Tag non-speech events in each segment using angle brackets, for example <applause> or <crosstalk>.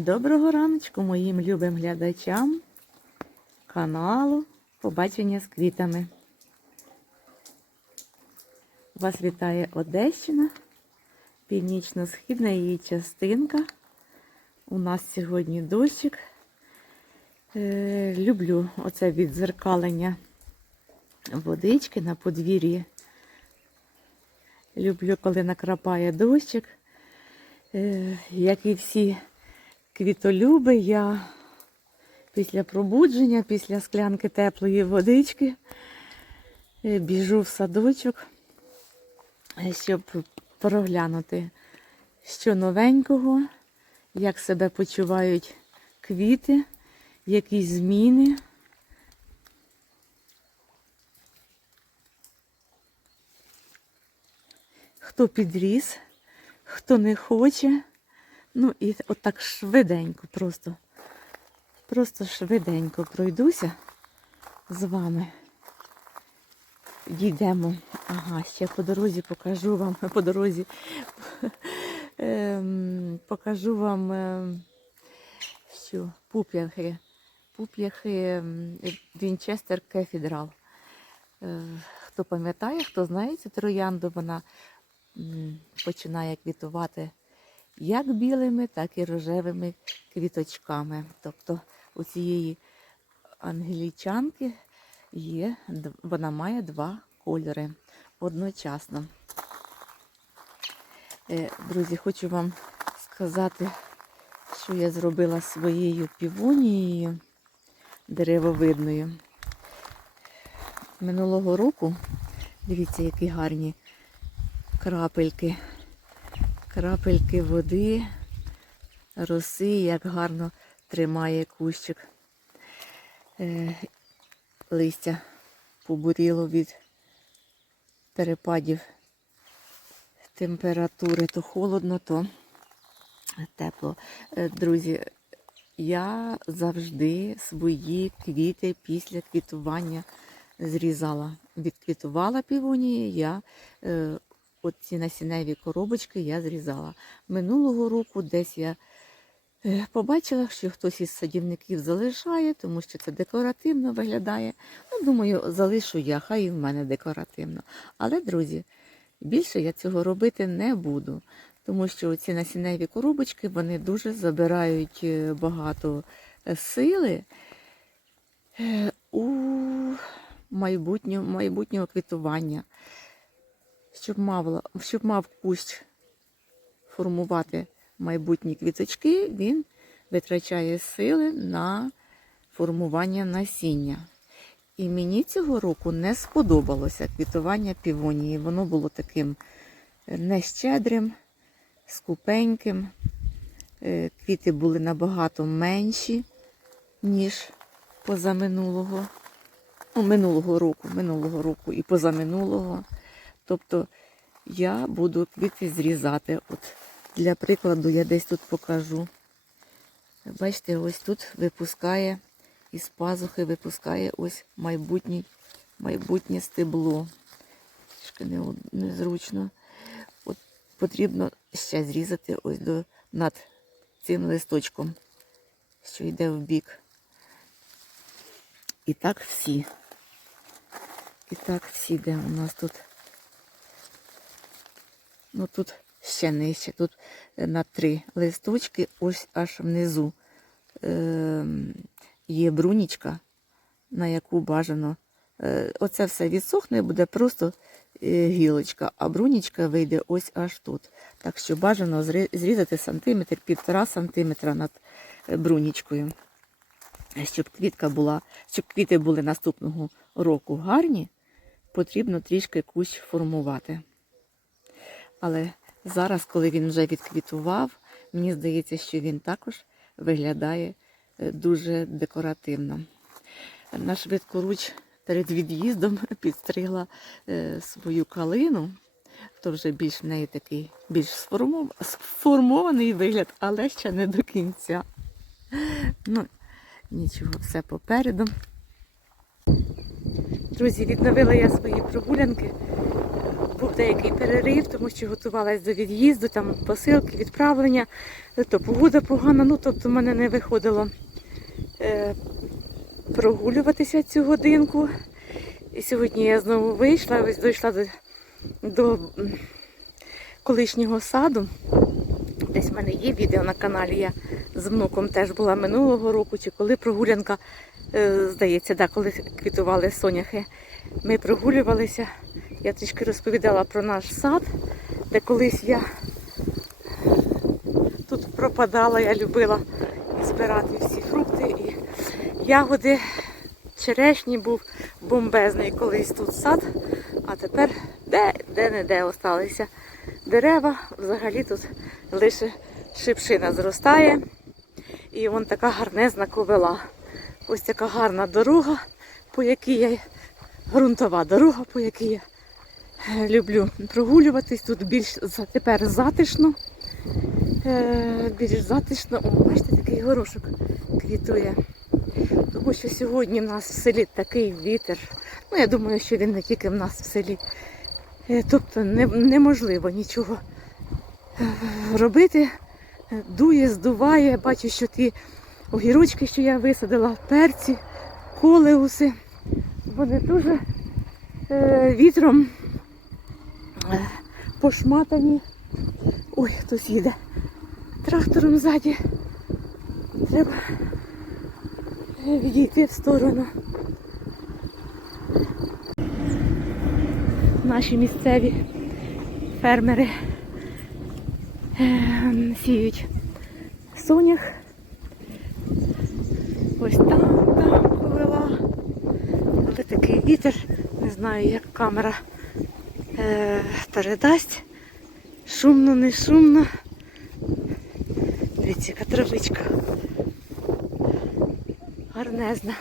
Доброго раночку моїм любим глядачам каналу Побачення з квітами. Вас вітає Одещина, північно-східна її частинка. У нас сьогодні дощик. Е, люблю оце віддзеркалення водички на подвір'ї. Люблю, коли накрапає дощик. Е, як і всі квітолюби, я після пробудження, після склянки теплої водички е, біжу в садочок, е, щоб проглянути, що новенького, як себе почувають квіти, які зміни. Хто підріс, хто не хоче. Ну і отак швиденько, просто, просто швиденько пройдуся з вами. Дійдемо. Ага, ще по дорозі покажу вам, <laughs> по дорозі ем, покажу вам ем, що пуп'яхи. Пуп'яхи ем, Вінчестер Кефідрал. Е, Хто пам'ятає, хто знає цю троянду, вона починає квітувати як білими, так і рожевими квіточками. Тобто у цієї ангелічанки є, вона має два кольори одночасно. Е, Друзі, хочу вам сказати, що я зробила своєю півонією деревовидною. Минулого року, дивіться, які гарні крапельки крапельки води, роси, як гарно тримає кущик. Е, листя побуріло від перепадів температури. То холодно, то тепло. Е, Друзі, я завжди свої квіти після квітування зрізала. Відквітувала півонії, я е, оці насінневі коробочки я зрізала. Минулого року десь я е, побачила, що хтось із садівників залишає, тому що це декоративно виглядає. Ну, думаю, залишу я, хай і в мене декоративно. Але, друзі, більше я цього робити не буду, тому що ці насінневі коробочки вони дуже забирають е, багато е, сили у майбутнього, майбутнього квітування щоб мав, щоб мав кущ формувати майбутні квіточки, він витрачає сили на формування насіння. І мені цього року не сподобалося квітування півонії. Воно було таким нещедрим, скупеньким. Е, Квіти були набагато менші, ніж позаминулого. Ну, минулого року, минулого року і позаминулого. Тобто я буду квіти зрізати. От Для прикладу я десь тут покажу. Бачите, ось тут випускає, із пазухи випускає ось майбутнє, майбутнє стебло. Трішки не- незручно. От Потрібно ще зрізати ось до, над цим листочком, що йде в бік. І так всі. І так всі, де у нас тут. Ну тут ще нижче, тут е, на три листочки, ось аж внизу е, є брунічка, на яку бажано. Е, оце все відсохне, буде просто е, гілочка, а брунічка вийде ось аж тут. Так що бажано зрізати сантиметр, півтора сантиметра над е, брунічкою. Щоб квітка була, щоб квіти були наступного року гарні, потрібно трішки кущ формувати. Але зараз, коли він вже відквітував, мені здається, що він також виглядає е, дуже декоративно. На швидкоруч перед від'їздом <laughs> підстригла е, свою калину, то вже більш в неї такий більш сформов- сформований вигляд, але ще не до кінця. Ну, нічого, все попереду. Друзі, відновила я свої прогулянки був деякий перерив, тому що готувалась до від'їзду, там посилки, відправлення, то погода погана, ну тобто в мене не виходило е, прогулюватися цю годинку. І сьогодні я знову вийшла, ось дійшла до, до колишнього саду. Десь в мене є відео на каналі. Я з внуком теж була минулого року, чи коли прогулянка, е, здається, да, коли квітували соняхи. Ми прогулювалися. Я трішки розповідала про наш сад, де колись я тут пропадала, я любила збирати всі фрукти і ягоди. Черешні був бомбезний колись тут сад, а тепер де, де осталися дерева. Взагалі тут лише шипшина зростає. І вон така гарнезна ковила. Ось така гарна дорога, по якій я ґрунтова дорога, по якій я <laughs> люблю прогулюватись. Тут більш тепер затишно. Е, Більш затишно. О, бачите, такий горошок квітує. Тому що сьогодні в нас в селі такий вітер. Ну, я думаю, що він не тільки в нас в селі. Е, Тобто не, неможливо нічого е, робити. Дує, здуває. Бачу, що ті огірочки, що я висадила, перці, колеуси, вони дуже е, вітром пошматані. Ой, хтось їде трактором ззаді. Треба е, відійти в сторону. Наші місцеві фермери е, сіють сонях. Ось там, там повела. Але такий вітер, не знаю, як камера передасть. Шумно, не шумно. Дивіться, яка травичка. Гарнезна.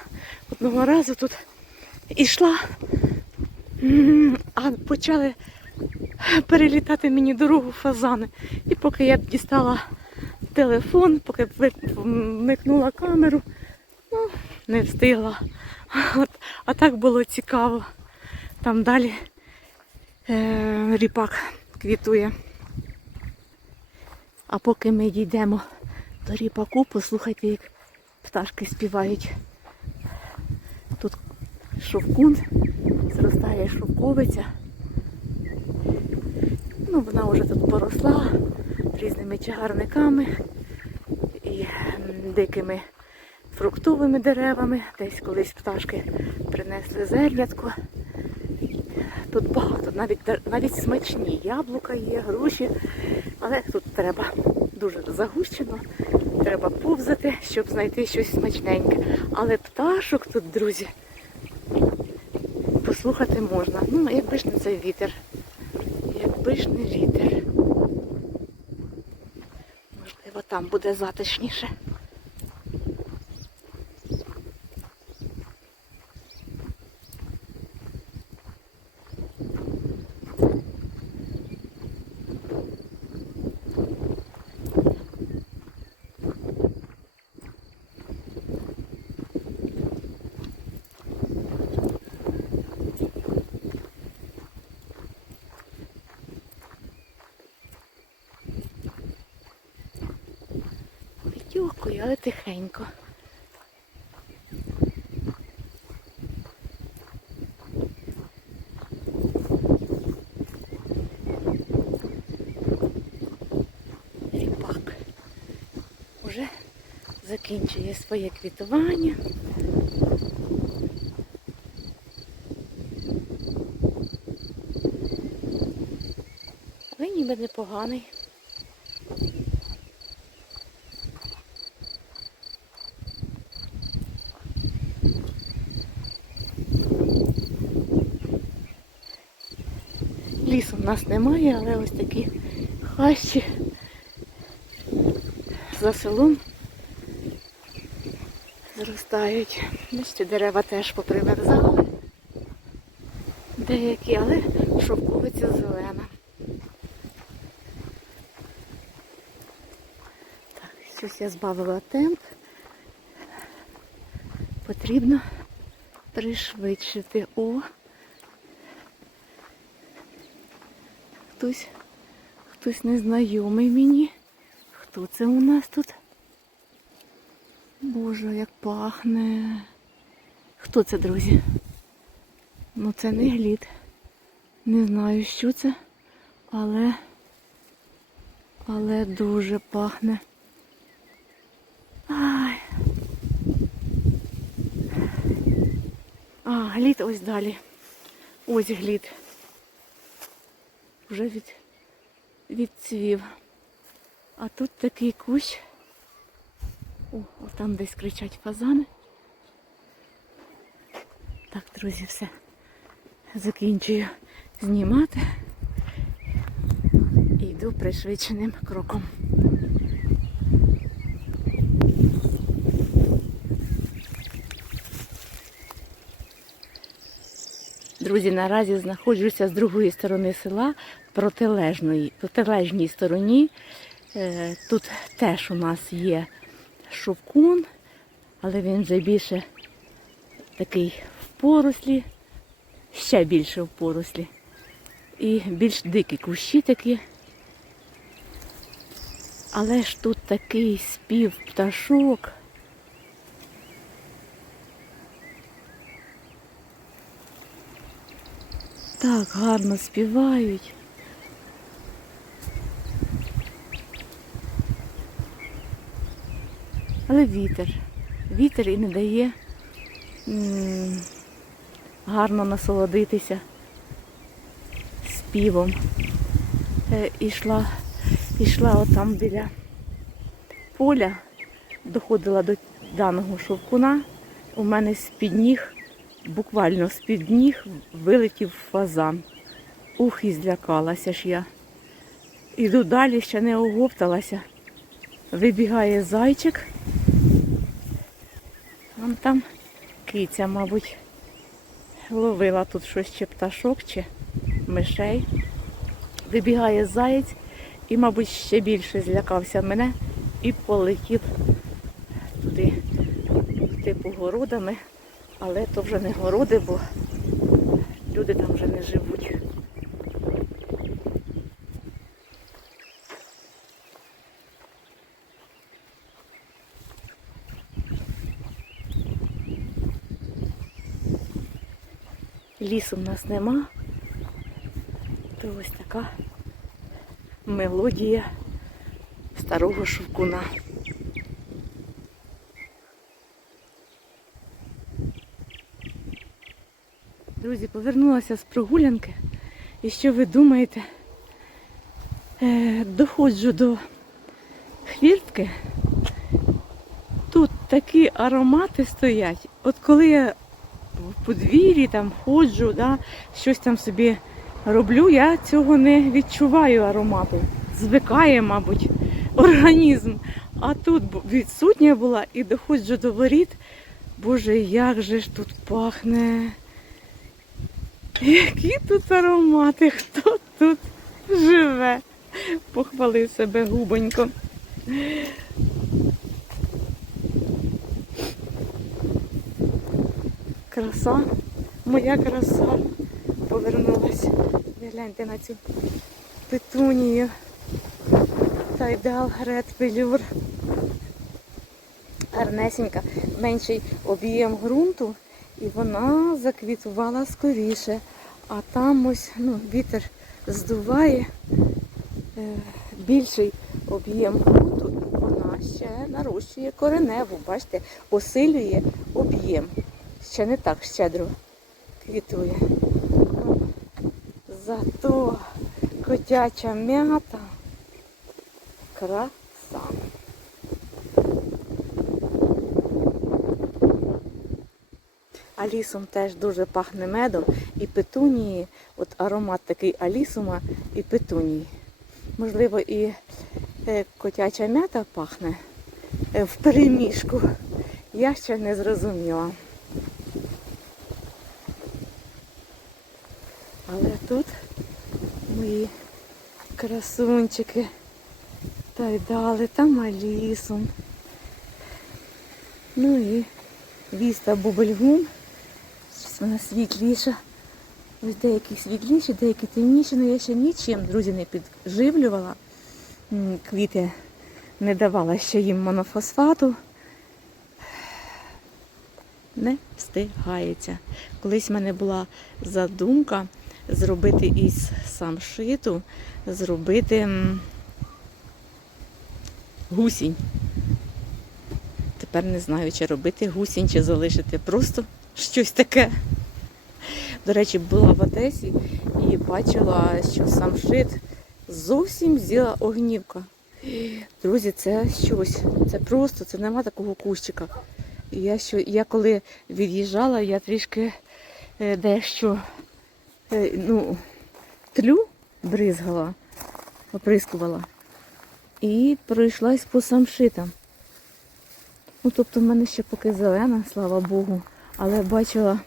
Одного разу тут ішла, а почали перелітати мені дорогу фазани. І поки я дістала телефон, поки ви- вмикнула камеру, ну, не встигла. От, а так було цікаво. Там далі е, ріпак квітує. А поки ми дійдемо до ріпаку, послухайте, як пташки співають. Тут шовкун, зростає шовковиця. Ну, вона вже тут поросла різними чагарниками і дикими фруктовими деревами. Десь колись пташки принесли зернятко. Тут багато, навіть, навіть смачні яблука є, груші, але тут треба дуже загущено, треба повзати, щоб знайти щось смачненьке. Але пташок тут, друзі, послухати можна. Ну, якби ж не цей вітер. Якби ж не вітер. Можливо, там буде затишніше. Дякую, але тихенько. Ріпак уже закінчує своє квітування. Але ніби непоганий. Лісу в нас немає, але ось такі хащі за селом зростають. Бачите, дерева теж попримерзали. Деякі, але шовковиця зелена. Так, щось я збавила темп. Потрібно пришвидшити. О, хтось, хтось незнайомий мені. Хто це у нас тут? Боже, як пахне. Хто це, друзі? Ну це не глід. Не знаю, що це, але, але дуже пахне. Ай. А, глід ось далі. Ось глід. Вже від, відцвів. А тут такий кущ. О, там десь кричать фазани. Так, друзі, все. Закінчую знімати. І йду пришвидшеним кроком. Друзі, наразі знаходжуся з другої сторони села, протилежної, протилежній стороні. Е, Тут теж у нас є шовкун, але він вже більше такий в порослі, ще більше в порослі. І більш дикі кущі такі. Але ж тут такий спів пташок. Так гарно співають. Але вітер. Вітер і не дає гарно насолодитися співом. Е, ішла, ішла отам біля поля, доходила до даного шовкуна. У мене з-під ніг, буквально з-під ніг вилетів фазан. Ух, і злякалася ж я. Іду далі, ще не оговталася. Вибігає зайчик. Вон там киця, мабуть, ловила тут щось чи пташок, чи мишей. Вибігає заєць і, мабуть, ще більше злякався мене і полетів туди, типу городами, але то вже не городи, бо люди там вже не живуть. Лісу в нас нема, то ось така мелодія старого шовкуна. Друзі, повернулася з прогулянки. І що ви думаєте? Е, доходжу до хвіртки. Тут такі аромати стоять. От коли я в подвір'ї там ходжу, да, щось там собі роблю, я цього не відчуваю аромату. Звикає, мабуть, організм. А тут відсутня була і доходжу до воріт. Боже, як же ж тут пахне. Які тут аромати, хто тут живе? Похвалив себе губонько. Краса, моя краса повернулась. Ви гляньте на цю петунію. Тайдал, ред пелюр. Гарнесенька, менший об'єм ґрунту, і вона заквітувала скоріше. А там ось ну, вітер здуває е, більший об'єм ґрунту, і вона ще нарощує кореневу, бачите, посилює об'єм. Ще не так щедро квітує. Зато котяча м'ята краса. Алісом теж дуже пахне медом і петунії, от аромат такий алісума і петунії. Можливо, і е, котяча м'ята пахне е, в переміжку. Я ще не зрозуміла. Але тут мої красунчики та й дали там алісом. Ну і віста бубельгум. Щось вона світліша. Ось деякі світліші, деякі темніші, але я ще нічим, друзі, не підживлювала. Квіти не давала ще їм монофосфату. Не встигається. Колись в мене була задумка зробити із самшиту, зробити гусінь. Тепер не знаю, чи робити гусінь, чи залишити просто щось таке. До речі, була в Одесі і бачила, що самшит зовсім з'їла огнівка. Друзі, це щось. Це просто, це нема такого кущика. Я, що, я коли від'їжджала, я трішки е, дещо е, ну, тлю бризгала, оприскувала. І пройшлась по самшитам. Ну, тобто в мене ще поки зелена, слава Богу. Але бачила,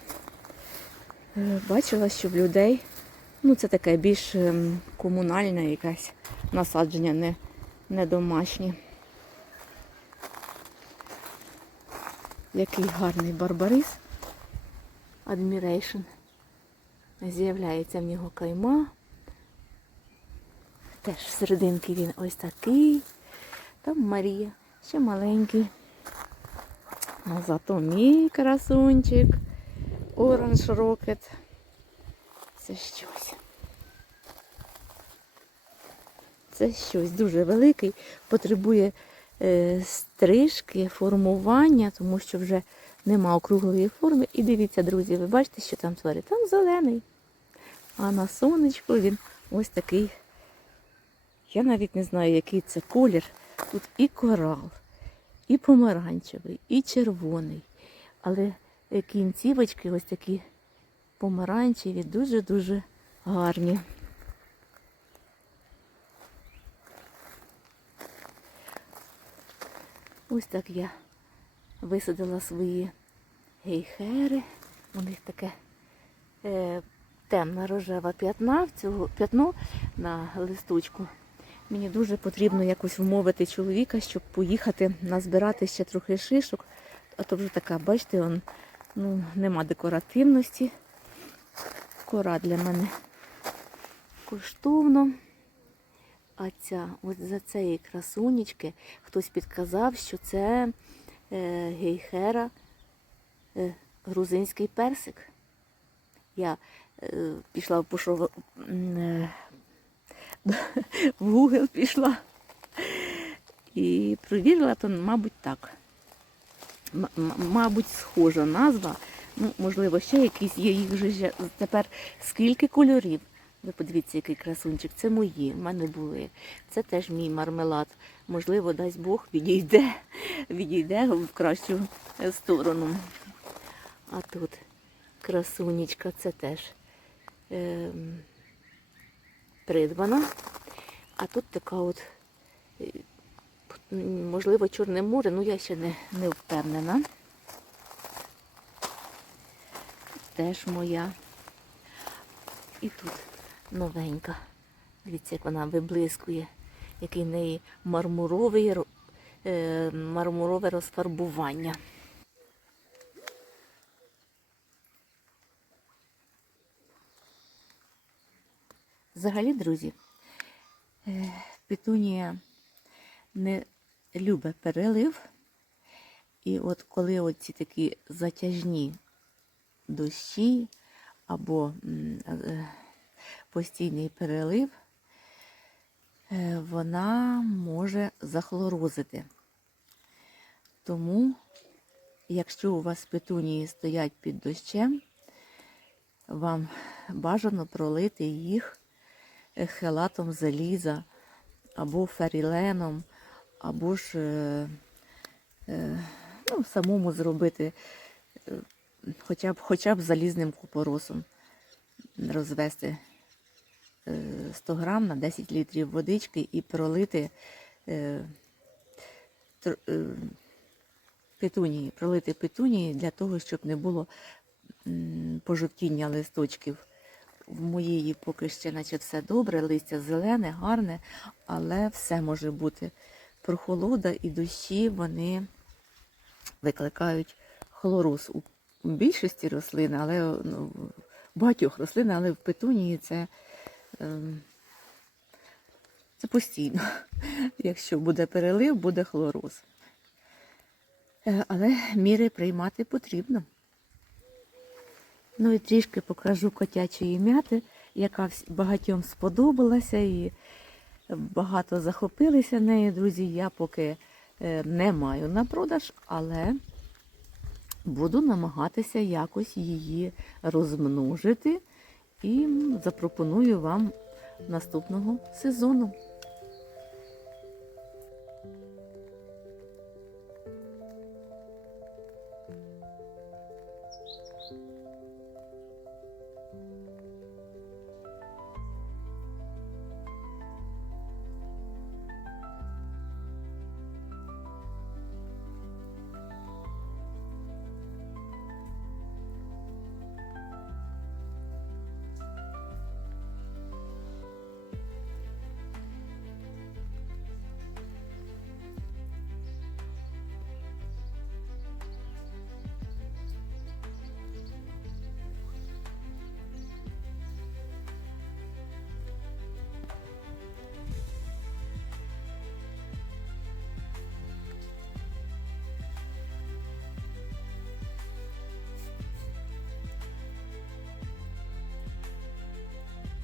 е, бачила, що в людей, ну це таке більш ем, комунальне якесь насадження, не, не домашнє. Який гарний барбарис. Admiration. З'являється в нього кайма. Теж серединки він ось такий. Там Марія, ще маленький. А зато мій красунчик. Оранж Рокет. Це щось. Це щось дуже великий, потребує е, стрижки, формування, тому що вже нема округлої форми. І дивіться, друзі, ви бачите, що там творить? Там зелений. А на сонечку він ось такий. Я навіть не знаю, який це колір. Тут і корал, і помаранчевий, і червоний. Але е, кінцівочки ось такі помаранчеві, дуже-дуже гарні. Ось так я висадила свої гейхери. У них таке е, темна рожева п'ятна в цього п'ятно на листочку. Мені дуже потрібно якось вмовити чоловіка, щоб поїхати назбирати ще трохи шишок. А то вже така, бачите, он, ну, нема декоративності. Кора для мене коштовно. А ця, ось за цієї красунечки хтось підказав, що це е, гейхера е, грузинський персик. Я е, пішла в е, в Google пішла і провірила, то, мабуть, так. М- мабуть, схожа назва. Ну, можливо, ще якісь є їх вже тепер скільки кольорів. Ви подивіться, який красунчик. Це мої, в мене були. Це теж мій мармелад. Можливо, дасть Бог відійде, відійде в кращу е, сторону. А тут красунечка, це теж ем, придбана. А тут така от, е, можливо, Чорне море, ну я ще не, не впевнена. Теж моя. І тут новенька. Дивіться, як вона виблискує, який в неї мармуровий, е, мармурове розфарбування. Взагалі, друзі, е, петунія не любить перелив. І от коли оці такі затяжні дощі або е, постійний перелив, е, вона може захлорозити. Тому, якщо у вас петунії стоять під дощем, вам бажано пролити їх хелатом заліза або феріленом, або ж е, е, ну, самому зробити е, хоча б, хоча б залізним купоросом розвести е, 100 грам на 10 літрів водички і пролити тр- петунії, пролити петунії для того, щоб не було пожовтіння листочків. В моєї поки ще наче все добре, листя зелене, гарне, але все може бути. Прохолода і дощі вони викликають хлороз у більшості рослин, але ну, багатьох рослин, але в петунії це, ем, це постійно. <laughs> Якщо буде перелив, буде хлороз. Е, Але міри приймати потрібно. Ну і трішки покажу котячої м'яти, яка багатьом сподобалася і багато захопилися нею. Друзі, я поки е, не маю на продаж, але буду намагатися якось її розмножити і запропоную вам наступного сезону.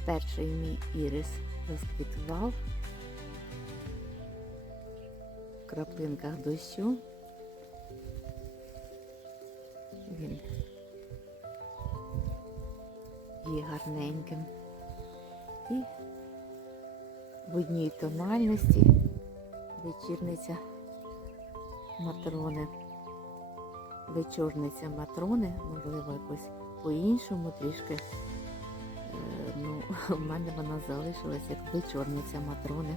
Перший мій ірис розквітував в краплинках дощу. Він є гарненьким. І в одній тональності вечірниця матрони. Вечорниця матрони, можливо, якось по-іншому трішки. <laughs> Ну, мене вона залишилась як вечорниця матрони.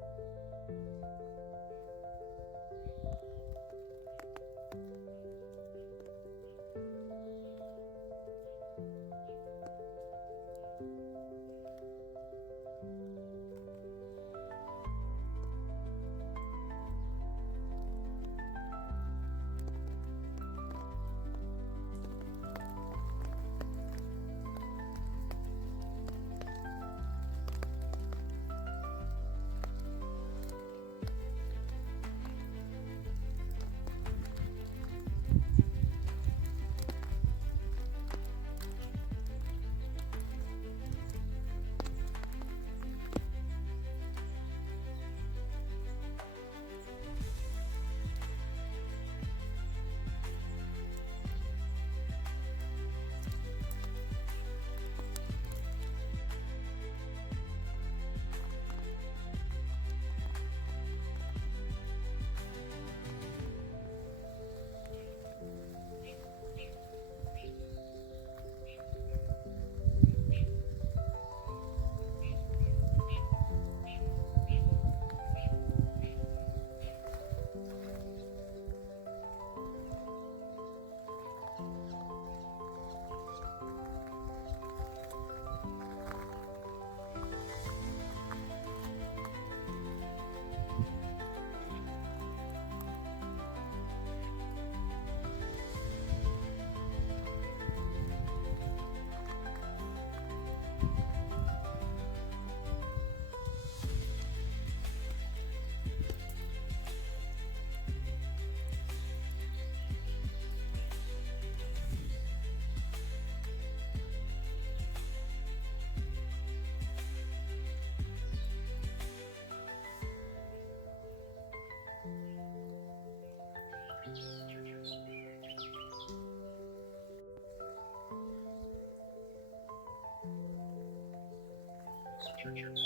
Thank you.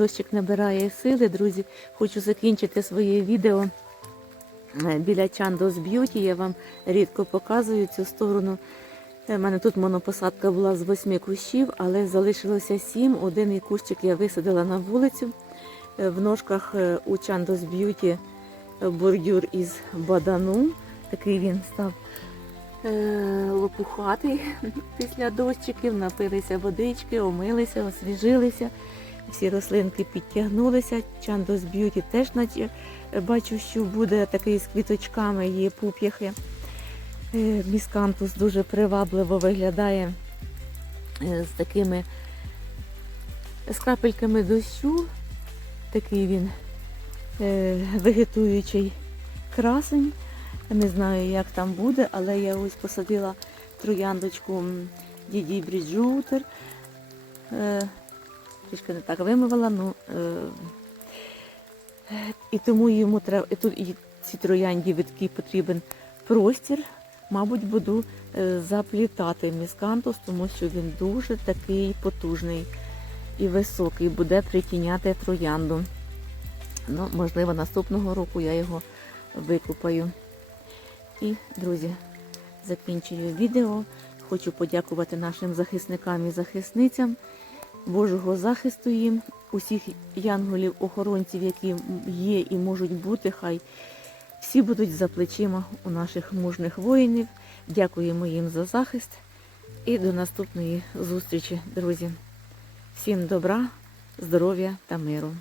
Дощик набирає сили, друзі. Хочу закінчити своє відео е, біля Chandos Beauty. Я вам рідко показую цю сторону. У мене тут монопосадка була з восьми кущів, але залишилося сім. Один кущик я висадила на вулицю. Е, В ножках е, у Chandos Beauty бордюр із бадану. Такий він став е, лопухатий <laughs> після дощиків, напилися водички, омилися, освіжилися. Всі рослинки підтягнулися. Чандос Б'юті теж наче е, бачу, що буде такий з квіточками, є пуп'яхи. Е, Міскантус дуже привабливо виглядає е, з такими з крапельками дощу. Такий він вегетуючий красень. Не знаю, як там буде, але я ось посадила трояндочку Діді Бріджутер. Трішки не так вимивала, ну е, і тому йому треба і тут і ці троянді відки потрібен простір. Мабуть, буду е, заплітати міскантус, тому що він дуже такий потужний і високий, буде притіняти троянду. Ну, можливо, наступного року я його викупаю. І, друзі, закінчую відео. Хочу подякувати нашим захисникам і захисницям. Божого захисту їм, усіх янголів, охоронців, які є і можуть бути, хай всі будуть за плечима у наших мужних воїнів. Дякуємо їм за захист і до наступної зустрічі, друзі. Всім добра, здоров'я та миру.